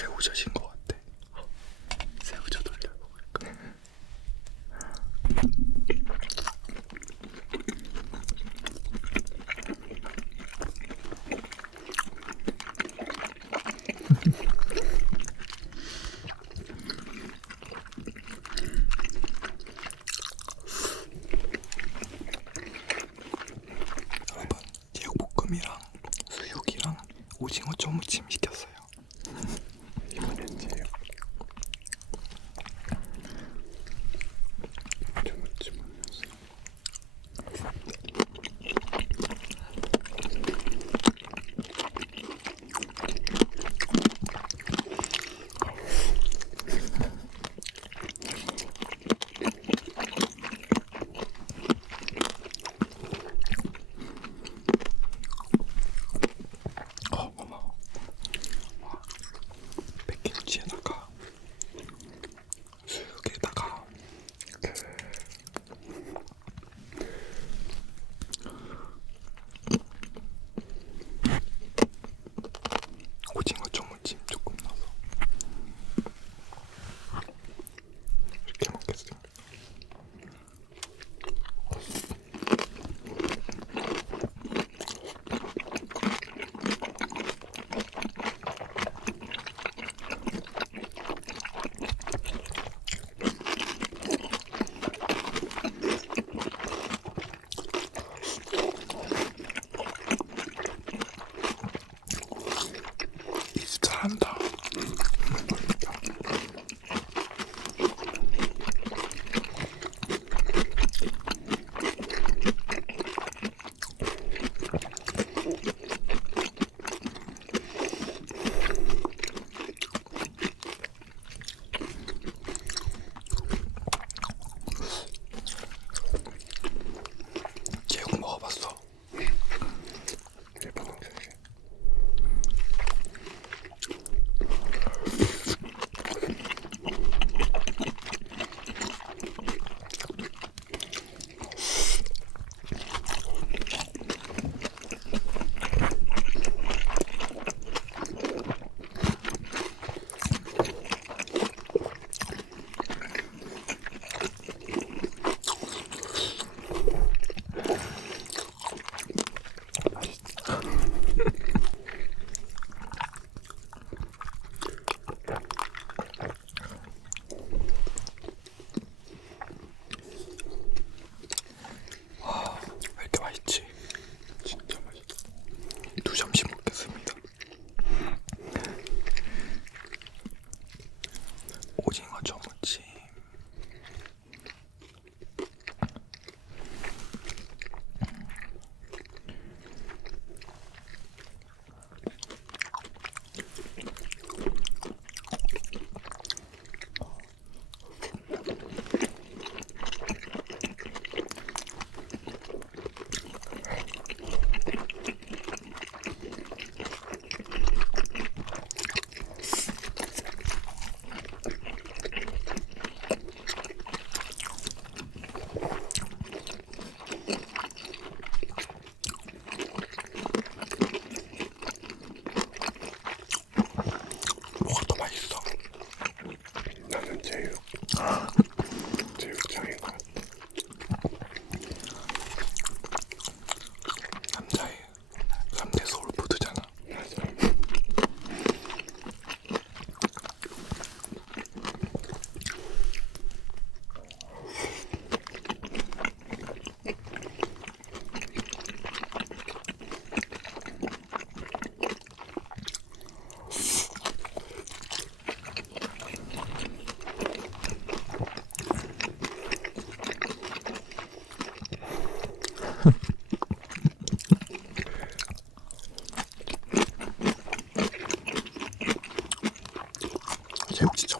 새우젓인 것 제육 진짜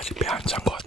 아직 배 안 찬 것